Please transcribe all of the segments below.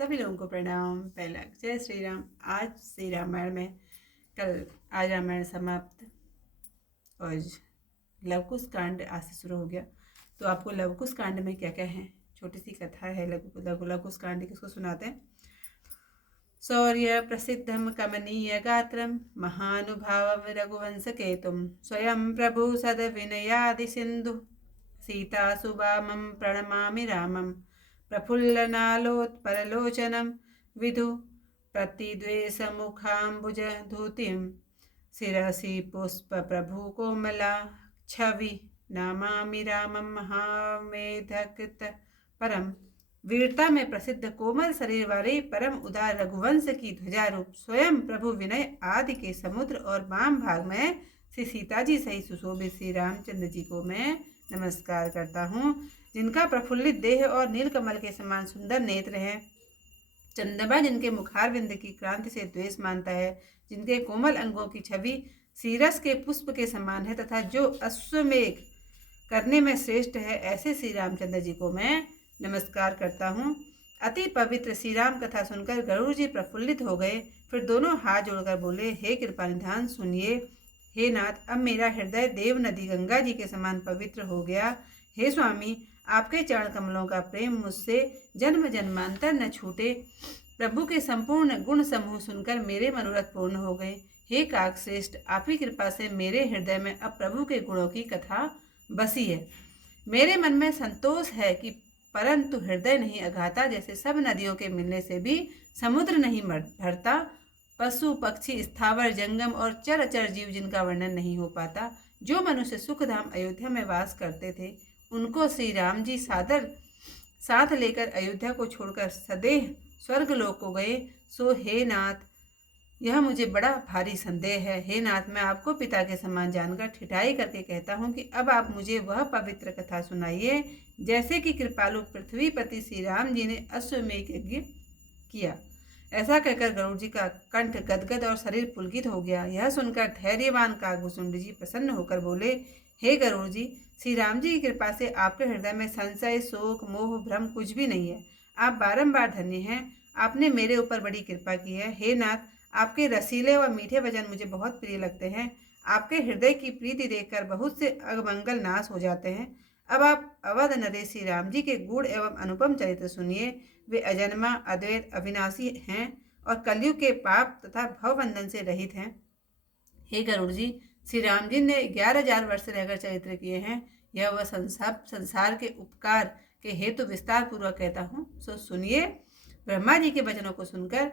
सभी लोगों को प्रणाम। पहला जय श्री राम। आज से रामायण में आज रामायण समाप्त और लवकुश कांड आज से शुरू हो गया। तो आपको लवकुश कांड में क्या क्या है, छोटी सी कथा है लवकुश कांड की, उसको सुनाते हैं। शौर्य प्रसिद्धम कमनीय गात्रम महानुभावम रघुवंश केतुम स्वयं प्रभु सद विनयादि सिंधु सीता सुबामं प्रणमामि रामं प्रफुल्लनालोत्परलोचनं विधु प्रतिद्वेषमुखाम्बुज धूतिं शिरसि पुष्पप्रभुकोमला छवि नामामि रामं महामेधकृत परम। वीरता में प्रसिद्ध कोमल शरीर वाले परम उदार रघुवंश की ध्वजा रूप स्वयं प्रभु विनय आदि के समुद्र और वाम भाग में श्री सीता जी सहित सुशोभित श्री रामचंद्र जी को मैं नमस्कार करता हूँ, जिनका प्रफुल्लित देह और नीलकमल के समान सुंदर नेत्र है। चंद्रमा जिनके मुखारविंद की क्रांति से द्वेष मानता है, जिनके कोमल अंगों की छवि सीरस के पुष्प के समान है तथा जो अश्वमेघ करने में श्रेष्ठ है, ऐसे श्री रामचंद्र जी को मैं नमस्कार करता हूँ। अति पवित्र श्री राम कथा सुनकर गरुड़ जी प्रफुल्लित हो गए। फिर दोनों हाथ जोड़कर बोले, हे कृपानिधान सुनिए। हे नाथ, अब मेरा हृदय देव नदी गंगा जी के समान पवित्र हो गया। हे स्वामी, आपके चरण कमलों का प्रेम मुझसे जन्म जन्मांतर न छूटे। प्रभु के संपूर्ण गुण समूह सुनकर मेरे मनोरथ पूर्ण हो गए। हे काक श्रेष्ठ, आपकी कृपा से मेरे हृदय में अब प्रभु के गुणों की कथा बसी है। मेरे मन में संतोष है कि परंतु हृदय नहीं अघाता। जैसे सब नदियों के मिलने से भी समुद्र नहीं भरता, पशु पक्षी स्थावर जंगम और चर अचर जीव जिनका वर्णन नहीं हो पाता, जो मनुष्य सुखधाम अयोध्या में वास करते थे, उनको श्री राम जी साथ लेकर अयोध्या को छोड़कर सदैह स्वर्गलोक को गए। सो हे नाथ, यह मुझे बड़ा भारी संदेह है। हे नाथ, मैं आपको पिता के समान जानकर ठिठाई करके कहता हूँ कि अब आप मुझे वह पवित्र कथा सुनाइए जैसे कि कृपालु पृथ्वीपति श्री राम जी ने अश्वमेघ यज्ञ किया। ऐसा कहकर गरुड़ जी का कंठ गदगद और शरीर पुलकित हो गया। यह सुनकर धैर्यवान काकभूषुंड जी प्रसन्न होकर बोले, हे गरुड़ जी, श्री राम जी की कृपा से आपके हृदय में संशय शोक मोह भ्रम कुछ भी नहीं है। आप बारंबार धन्य हैं। आपने मेरे ऊपर बड़ी कृपा की है। हे नाथ, आपके रसीले व मीठे वचन मुझे बहुत प्रिय लगते हैं। आपके हृदय की प्रीति देखकर बहुत से अमंगल नाश हो जाते हैं। अब आप अवध नरेश श्री राम जी के गूढ़ एवं अनुपम चरित्र सुनिए। वे अजन्मा अद्वैत अविनाशी हैं और कलयुग के पाप तथा भवबंधन से रहित हैं। हे गरुड़ जी, श्री राम जी ने 11,000 वर्ष रहकर चरित्र किए हैं। यह वह संसार के उपकार के हेतु विस्तार पूर्वक कहता हूँ, सो सुनिए। ब्रह्मा जी के वचनों को सुनकर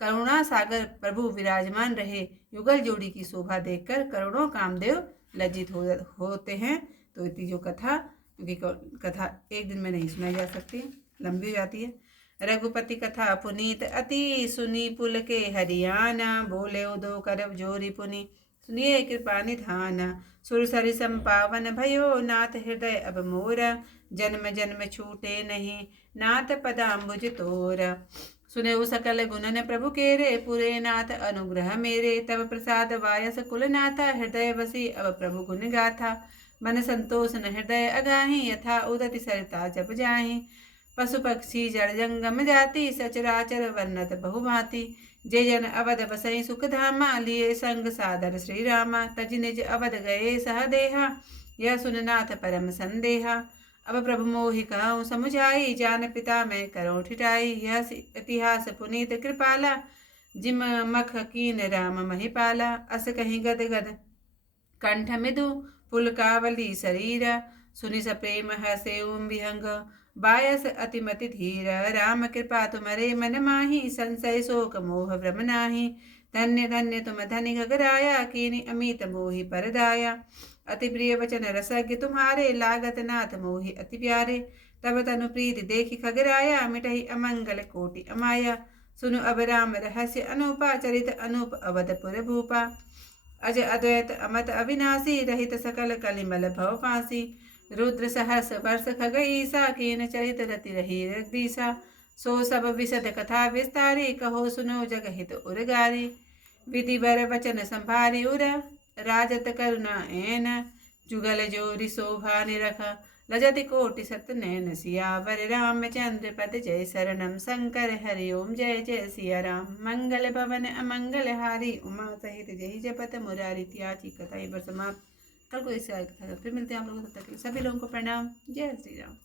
करुणा सागर प्रभु विराजमान रहे। युगल जोड़ी की शोभा देखकर करोड़ों कामदेव लज्जित होते हैं। तो इतनी जो कथा, क्योंकि कथा एक दिन में नहीं सुनाई जा सकती, लंबी हो जाती है। रघुपति कथा पुनीत अति सुनी पुल के हरियाणा, बोले उदो करब जोरी पुनि सुनिए कृपा निधाना। सुर सरि संपावन भयो नाथ हृदय अब मोरा, जन्म जन्म छूटे नहीं नाथ पदाम्बुज तोरा। सुने सकल गुणन प्रभु केरे, पुरे नाथ अनुग्रह मेरे। तब प्रसाद वायस कुल नाथा, हृदय बसी अब प्रभु गुण गाथा। मन संतोष न हृदय अगाही, यथा उदति सरिता जप जाही। पशु पक्षी जड़ जंगम जाति, सचराचर वर्णत बहुभांति। जे जन अवध बसई सुख धामा, लिए संग सादर श्री रामा। तज निज अवध गए सहदेहा, यह सुननाथ परम संदेहा। अब प्रभु मोहि कहूँ समुझाई, जान पिता में करो ठिठाई। यह इतिहास पुनीत कृपाला, जिम मख कीन राम महिपाला। अस कहीं गद गद कंठ मिदु, पुलकावली शरीरा। सुनि सप्रेम हसे विहंग, बायस अतिमति धीर। राम कृपा तुम्हारे मन माही, संशय शोक मोह भ्रम नाही। धन्य धन्य तुम धनि खगराया, कीनि अमित मोहि परदाया। अति प्रिय वचन रसज्ञ तुम्हारे, लागत नाथ मोहि अति प्यारे। तब तनु प्रीति देखि खगराया, मिटहि अमंगल कोटि अमाया। सुनु अब राम रहस्य अनूपा, चरित अनूप अवधपुर भूपा। अज अद्वैत अमत अविनाशी, रहित सकल कलिमल भव फांसी। रुद्र सहस वर्ष खग ईसा, कीन चरित रति रही जगदीसा। सो सब विशद कथा विस्तारी, कहो सुनो जग हित उरगारी। विधि वर वचन संभारी उर, राजत करुणा एन। जुगल जोरी शोभा निरख, लजति कोटि सतनयन सियावर रामचंद्र पद जय शरणम शंकर हरि ओम जय जय सिया राम। मंगल भवन अमंगल हारी उमा सहित जय जपत मुरारी। त्याची कथा ये समाप्त। कल को इससे आगे फिर मिलते हैं आप लोगों को, तब तक के लिए सभी लोगों को प्रणाम। जय श्री राम।